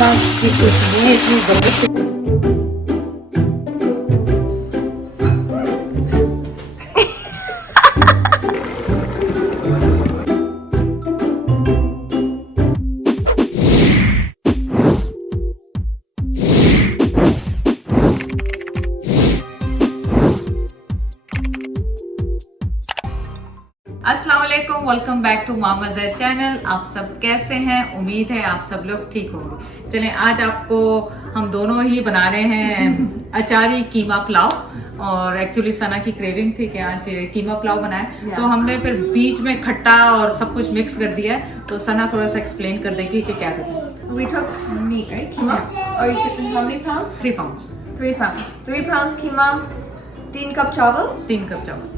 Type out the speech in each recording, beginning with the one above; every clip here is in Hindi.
कीमा की खुशबू इतनी ज़बरदस्त। अस्सलाम वालेकुम, welcome back to Mama Zaid channel. आप सब कैसे हैं? उम्मीद है आप सब लोग ठीक होंगे। चलें, आज आपको हम दोनों ही बना रहे हैं अचारी कीमा पुलाव। और एक्चुअली सना की क्रेविंग थी कि आज कीमा पुलाव बनाए, तो हमने फिर बीच में खट्टा और सब कुछ मिक्स कर दिया है। तो सना थोड़ा सा एक्सप्लेन कर देगी कि क्या करना है। We took meat, right? Keema? Or you took how many pounds? 3 pounds 3 pounds. 3 pounds keema, 3 cup चावल. 3 कप चावल।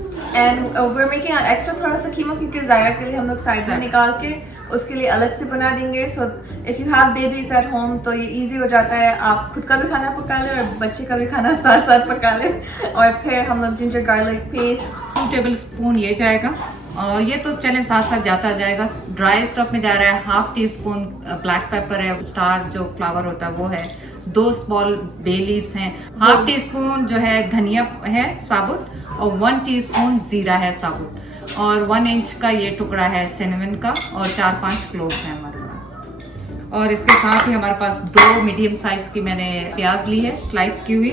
And we're making an extra थोड़ा सा कीमा क्योंकि ज़ायरा के लिए हम लोग साइड में निकाल के उसके लिए अलग से बना देंगे। So if you have babies at home तो ये easy हो जाता है, आप खुद का भी खाना पका लें और बच्चे का भी खाना साथ साथ पका लें। और फिर हम लोग ginger garlic paste 2 table spoon ये जाएगा, और ये तो चले साथ साथ जाता जाएगा। ड्राई स्टफ में जा रहा है ½ टी स्पून ब्लैक पेपर है, स्टार जो फ्लावर होता है वो है, 2 स्मॉल बे लीव्स हैं, ½ टी स्पून जो है धनिया है साबुत, और 1 टीस्पून जीरा है साबुत, और 1 इंच का ये टुकड़ा है सिनेमन का, और 4-5 क्लोव्स हैं हमारे पास। और इसके साथ ही हमारे पास 2 मीडियम साइज की मैंने प्याज ली है स्लाइस की हुई,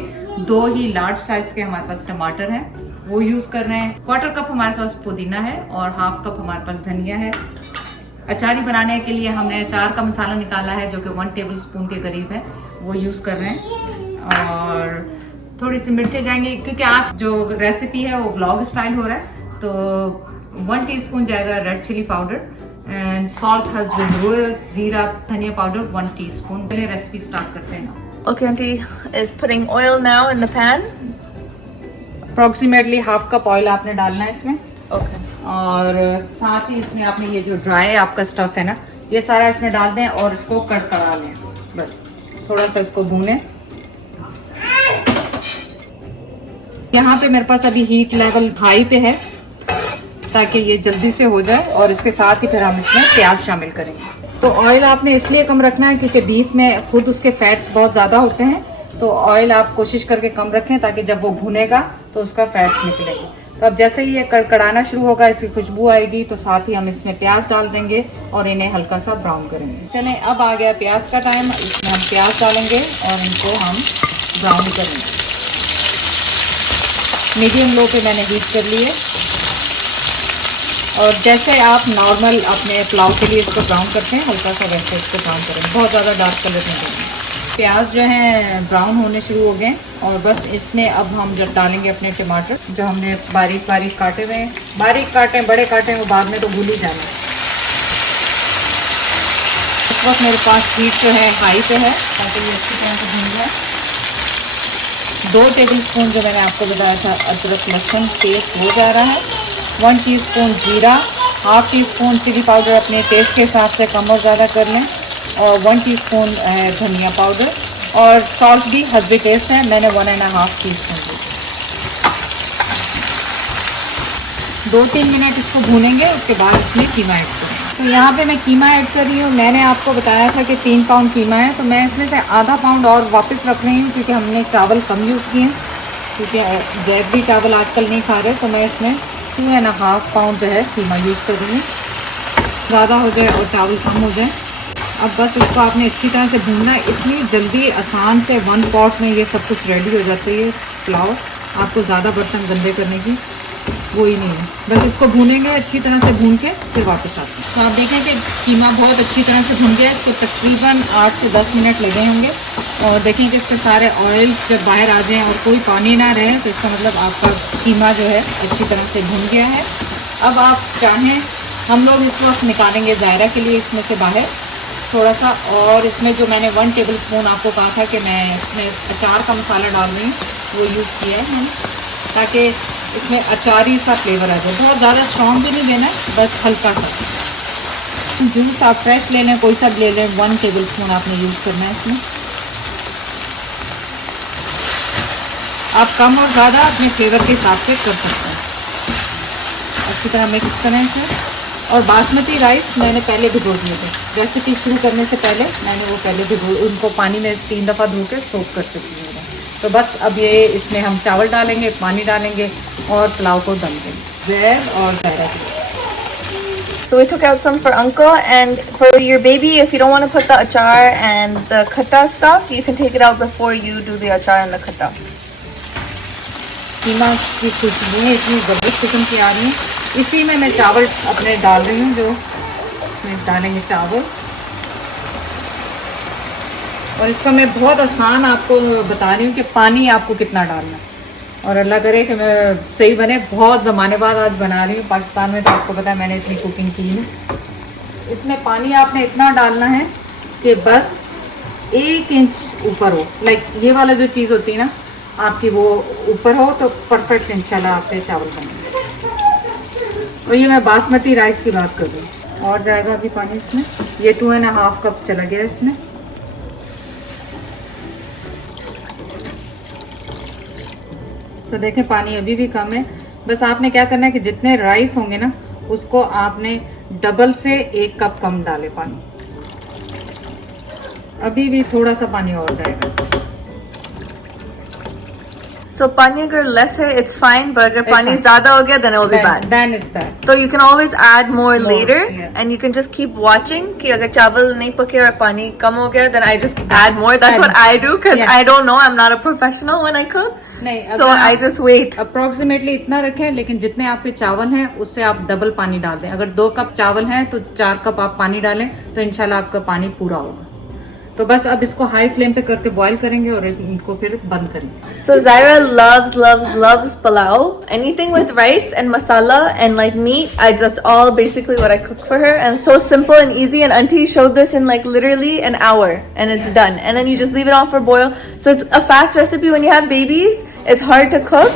2 ही लार्ज साइज के हमारे पास टमाटर हैं वो यूज कर रहे हैं, 1/4 कप हमारे पास पुदीना है, और ½ कप हमारे पास धनिया है। अचारी बनाने के लिए हमने अचार का मसाला निकाला है जो कि 1 टेबल स्पून के करीब है, वो यूज कर रहे हैं। और थोड़ी सी मिर्चें जाएंगी क्योंकि आज जो रेसिपी है वो व्लॉग स्टाइल हो रहा है। तो 1 टीस्पून जाएगा red chilli powder, and salt हस्बैंड जरूरत, जीरा धनिया पाउडर 1 टीस्पून। पहले रेसिपी स्टार्ट करते हैं ना। Okay, auntie is putting oil now in the pan. Approximately ½ cup oil आपने डालना है इसमें। Okay. और साथ ही इसमें आपने ये जो ड्राई आपका स्टफ है ना, ये सारा इसमें डाल दें और इसको कड़कड़ा लें। बस थोड़ा सा इसको भूनें। यहाँ पे मेरे पास अभी हीट लेवल हाई पे है ताकि ये जल्दी से हो जाए, और इसके साथ ही फिर हम इसमें प्याज शामिल करेंगे। तो ऑयल आपने इसलिए कम रखना है क्योंकि बीफ में खुद उसके फैट्स बहुत ज़्यादा होते हैं, तो ऑयल आप कोशिश करके कम रखें ताकि जब वो भुनेगा तो उसका फैट्स निकलेगा। तो अब जैसे ही ये कड़कड़ाना शुरू होगा, इसकी खुशबू आएगी, तो साथ ही हम इसमें प्याज डाल देंगे और इन्हें हल्का सा ब्राउन करेंगे। चलें, अब आ गया प्याज का टाइम। इसमें हम प्याज डालेंगे और इनको हम ब्राउन करेंगे। मीडियम लो पे मैंने हीट कर ली है, और जैसे आप नॉर्मल अपने पुलाव के लिए इसको ब्राउन करते हैं हल्का सा वैसे इसको ब्राउन करेंगे, बहुत ज़्यादा डार्क कलर नहीं करेंगे। प्याज जो है ब्राउन होने शुरू हो गए, और बस इसमें अब हम जब डालेंगे अपने टमाटर जो हमने बारीक बारीक काटे हुए हैं, बारीक काटें बड़े काटें वो बाद में तो भूल ही जाना। इस वक्त मेरे पास हीट जो है हाई पे है ताकि ये अच्छी तरह से भून जाए। 2 टेबल स्पून जो मैंने आपको बताया था अदरक लहसुन पेस्ट हो जा रहा है, 1 टीस्पून जीरा, ½ टीस्पून चिली पाउडर अपने टेस्ट के हिसाब से कम और ज़्यादा कर लें, और 1 टीस्पून धनिया पाउडर, और सॉल्ट भी हस्बे टेस्ट है, मैंने 1.5 टीस्पून दी। 2-3 मिनट इसको भूनेंगे, उसके बाद इसमें कीमा ऐड करेंगे। तो यहाँ पे मैं कीमा ऐड कर रही हूँ। मैंने आपको बताया था कि 3 पाउंड कीमा है, तो मैं इसमें से ½ पाउंड और वापस रख रही हूँ क्योंकि हमने चावल कम यूज़ किए हैं, क्योंकि जैब भी चावल आजकल नहीं खा रहे, तो मैं इसमें 2.5 पाउंड जो है कीमा यूज़ कर रही हूँ। ज़्यादा हो जाए और चावल कम हो जाए। अब बस इसको आपने अच्छी तरह से भूनना है। इतनी जल्दी आसान से 1 पॉट में ये सब कुछ रेडी हो जाती है पुलाव, आपको ज़्यादा बर्तन गंदे करने की वो ही नहीं है। बस इसको भूनेंगे अच्छी तरह से, भून के फिर वापस आते हैं। तो आप देखें कि कीमा बहुत अच्छी तरह से भून गया है, इसको तकरीबन 8 से 10 मिनट लगे होंगे। और देखें कि इसके सारे ऑयल्स जब बाहर आ जाएं और कोई पानी ना रहे, तो इसका मतलब आपका कीमा जो है अच्छी तरह से भून गया है। अब आप चाहें, हम लोग इस वक्त निकालेंगे ज़ायरा के लिए इसमें से बाहर थोड़ा सा, और इसमें जो मैंने 1 टेबल स्पून आपको कहा था कि मैं इसमें अचार का मसाला डाल रही हूँ, वो यूज़ किया है मैंने, ताकि इसमें अचारी सा फ्लेवर आ जाए। बहुत ज़्यादा स्ट्रॉन्ग भी नहीं देना, बस हल्का सा। जूस आप फ्रेश ले लें, कोई सा ले लें, 1 टेबल स्पून आपने यूज़ करना है इसमें। आप कम और ज़्यादा अपने फ्लेवर के हिसाब से कर सकते हैं। अच्छी तरह मिक्स करें इसे। और बासमती राइस मैंने पहले भिगो दिए थे। रेसिपी शुरू करने से पहले मैंने वो पहले उनको पानी में 3 दफ़ा धो के सोक कर चुकी हूँ। तो बस अब ये इसमें हम चावल डालेंगे, पानी डालेंगे और पुलाव को दम देंगे। ज़ैर और ज़ायरा के लिए। So we took out some for uncle, and for your baby, if you don't want to put the achar and the khatta stuff, you can take it out before you do the achar and the khatta. कीमा की खुशबू इतनी ज़बरदस्त किस्म की आ रही है। इसी में मैं चावल अपने डाल रही हूँ, जो इसमें डालेंगे चावल। और इसका मैं बहुत आसान आपको बता रही हूँ कि पानी आपको कितना डालना है, और अल्लाह करे कि मैं सही बने। बहुत ज़माने बाद आज बना रही हूँ। पाकिस्तान में तो आपको पता है मैंने इतनी कुकिंग की है। इसमें पानी आपने इतना डालना है कि बस 1 इंच ऊपर हो, लाइक ये वाला जो चीज़ होती है ना आपकी, वो ऊपर हो तो परफेक्ट इंशाल्लाह आपके चावल बनेंगे। और ये मैं बासमती राइस की बात कर रही हूँ। और जाएगा अभी पानी इसमें, ये 2.5 कप चला गया इसमें। तो देखें पानी अभी भी कम है। बस आपने क्या करना है कि जितने राइस होंगे ना उसको आपने डबल से 1 कप कम डाले पानी। अभी भी थोड़ा सा पानी और जाएगा। So पानी अगर less है, it's fine, but अगर पानी ज़्यादा हो गया, then it will be bad. Then it's bad. So you can always add more later, yeah. and you can just keep watching कि अगर चावल नहीं पके और पानी कम हो गया, then I just add more. That's what I do, because Yeah. I don't know. I'm not a professional when I cook. नहीं, So I just wait. Approximately इतना रखें, लेकिन जितने आपके चावल हैं उससे आप डबल पानी डाल दें। अगर 2 कप चावल हैं तो 4 कप आप पानी डालें, तो इंशाल्लाह आपका पानी पूरा होगा। तो बस अब इसको हाई फ्लेम पे करके बॉईल करेंगे और इनको फिर बंद करेंगे। So Zaira loves pulao. Anything with rice and masala and like meat, that's all basically what I cook for her. And so simple and easy. And Auntie showed this in like literally an hour, and it's done. And then you just leave it on for boil. So it's a fast recipe. When you have babies, it's hard to cook.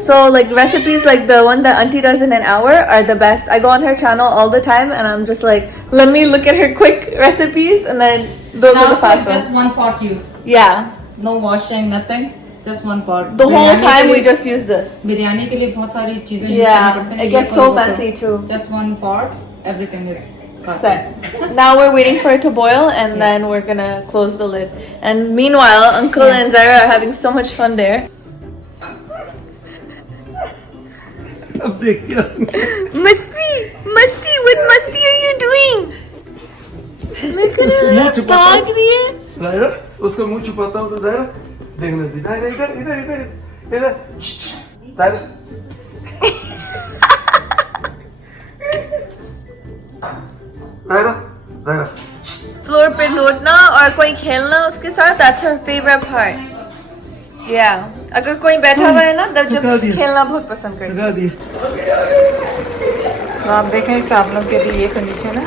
So like recipes like the one that Auntie does in an hour are the best. I go on her channel all the time, and I'm just like, let me look at her quick recipes, and then those are the fast ones. Just 1 pot use. Yeah. No washing, nothing. Just 1 pot. The whole time we just use this. Biryani के लिए बहुत सारी चीजें यूज Yeah, करनी पड़ती हैं। it gets so messy too. Just 1 pot, everything is cut. Set. Now we're waiting for it to boil, and then we're gonna close the lid. And meanwhile, Uncle and Zaira are having so much fun there. अब देख क्या Masti, what Masti are you doing? Look at मुंह her, छुपाता भाग रही है। दायरा, उसका मुंह छुपाता हूँ तो दायरा देखना चाहिए। दायरा इधर इधर इधर इधर दायरा दायरा दायरा फ्लोर पे लौटना और कोई खेलना उसके साथ, that's her favorite part. Yeah. अगर कोई बैठा हुआ है ना, तब जब थका दिया। खेलना बहुत पसंद करती है। लगा दिए। तो आप देखें चावलों की भी ये कंडीशन है,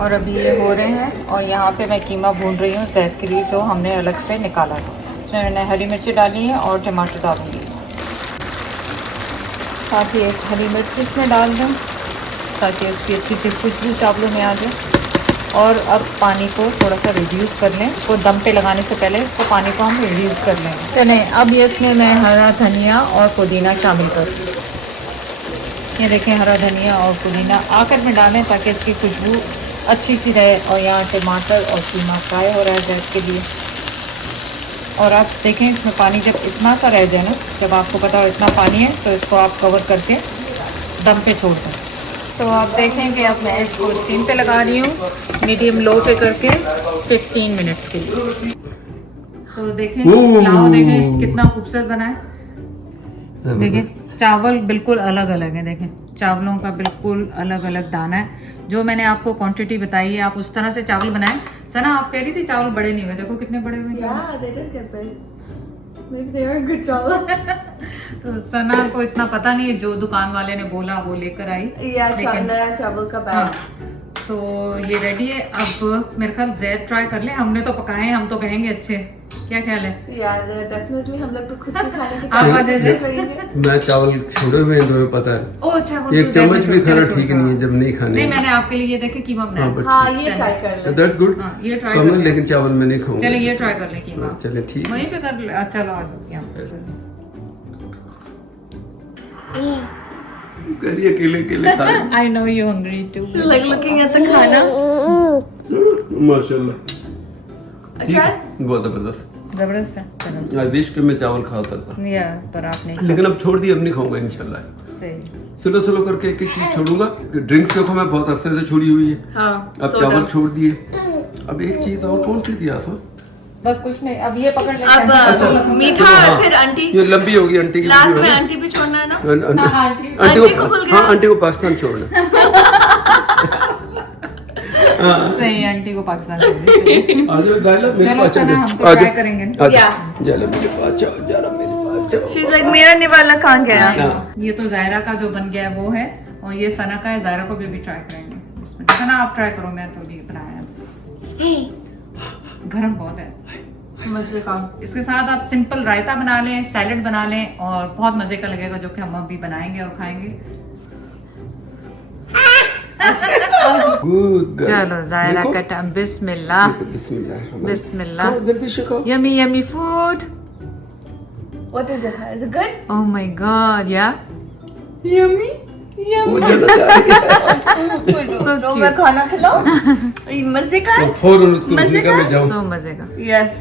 और अभी ये हो रहे हैं। और यहाँ पे मैं कीमा भून रही हूँ ज़ैद के लिए, जो हमने अलग से निकाला है। इसमें मैंने हरी मिर्ची डाली है और टमाटर डालूंगी, साथ ही एक हरी मिर्च इसमें डाल दूँ ताकि उसकी अच्छी सी खुशबू चावलों में आ जाए। और अब पानी को थोड़ा सा रिड्यूस कर लें, इसको दम पे लगाने से पहले इसको पानी को हम रिड्यूस कर लेंगे। चलें अब ये इसमें मैं हरा धनिया और पुदीना शामिल करूँ। ये देखें हरा धनिया और पुदीना आखिर में डालें ताकि इसकी खुशबू अच्छी सी रहे। और यहाँ टमाटर और कीमा फ्राई हो रहा है ज़ैद के लिए। और आप देखें इसमें पानी जब इतना सा रह जाए ना, जब आपको पता हो इतना पानी है, तो इसको आप कवर करके दम पे छोड़ दें। तो आप देखें कि अब मैं इसको स्टीम पे लगा रही हूँ, मीडियम लो पे करके 15 मिनट्स के लिए। तो देखें पुलाव देखें कितना खूबसूरत बना है। देखें चावल बिल्कुल अलग अलग है, देखें चावलों का बिल्कुल अलग अलग दाना है। जो मैंने आपको क्वांटिटी बताई है आप उस तरह से चावल बनाएं। सना आप कह रही थी चावल बड़े नहीं हुए, देखो कितने बड़े हुए चावल। Yeah, they did get big. Maybe they are good चावल। तो सना को इतना पता नहीं है, जो दुकान वाले ने बोला वो लेकर आई। नया चावल का बैग। हाँ, तो ये रेडी है। अब मेरे ख्याल ज़ैद ट्राई कर ले, हमने तो पकाए हैं, हम तो कहेंगे अच्छे। क्या ख्याल है? डेफिनेटली हम लोग तो खुद भी खाने की आप आ जाइए। करेंगे। मैं चावल छोड़े हुए हैं, तुम्हें पता है। ओ अच्छा, वो एक तो चम्मच ज़ैद भी ने खाना छोड़ ठीक दिया। नहीं है जब नहीं खाने। नहीं मैंने आपके लिए ये देखे कीमा बनाया। हाँ, हाँ ये ट्राई कर ले। That's good. हाँ, ये ट्राई कमल कर लेकिन चावल मैं नहीं खाऊंगा। चले ये ट्राई कर ले कीमा। हाँ, चले ठीक है। वहीं पे कर ले। अच्छा लो आ जाओ यहाँ। कह रही है अकेले अकेले खा रही I know you're hungry too. Like looking at the खाना माशाल्लाह अच्छा है? बहुत जबरदस्त जबरदस्त है चलो आई विश कि मैं चावल खा सकता या पर आप नहीं लेकिन अब छोड़ दिया अब नहीं खाऊंगा इंशाल्लाह सही स्लो स्लो करके एक एक चीज छोड़ूंगा ड्रिंक्स देखो मैं बहुत अरसे से छोड़ी हुई है हाँ अब soda। चावल छोड़ दिए अब एक चीज और कौन सी थी आसमा बस कुछ नहीं अब ये पकड़ ले अब मीठा हाँ, फिर आंटी ये लंबी होगी आंटी की लास्ट वीडियो में है आंटी भी छोड़ना है ना ना। आंटी आंटी को भूल गया। हाँ आंटी को पाकिस्तान छोड़ना सही आंटी को पाकिस्तान छोड़नी आ जाओ दाइला मेरे चलो पास सना हम तो ट्राई करेंगे जाला मेरे पास जाओ जाला मेरे पास जाओ She's like मेरा निवाला कहाँ गया ये तो जायरा का जो बन गया है वो है और ये सना का है जायरा को भी ट्राई करेंगे इसमें सना आप ट्राई करो मैं तो भी बनाया गरम बहुत है मजे का इसके साथ आप सिंपल रायता बना लें सैलेड बना लें और बहुत मजे का लगेगा जो कि हम अभी बनाएंगे और खाएंगे गुड चलो जायरा का टाइम बिस्मिल्लाह बिस्मिल्लाह बिस्मिल्लाह जल्दी शको yummy yummy food What is it? Is it good? Oh my God या Yummy. वो जाना चाह रही है So तो cute. मैं खाना खिलाऊं? ये मजे का है? फौरन उसको मजे उसी का का? मैं जाऊं सो मजे का Yes.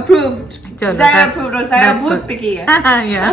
Approved. चलो Zara that's- approved और Zara that's बहुत good. picky है. या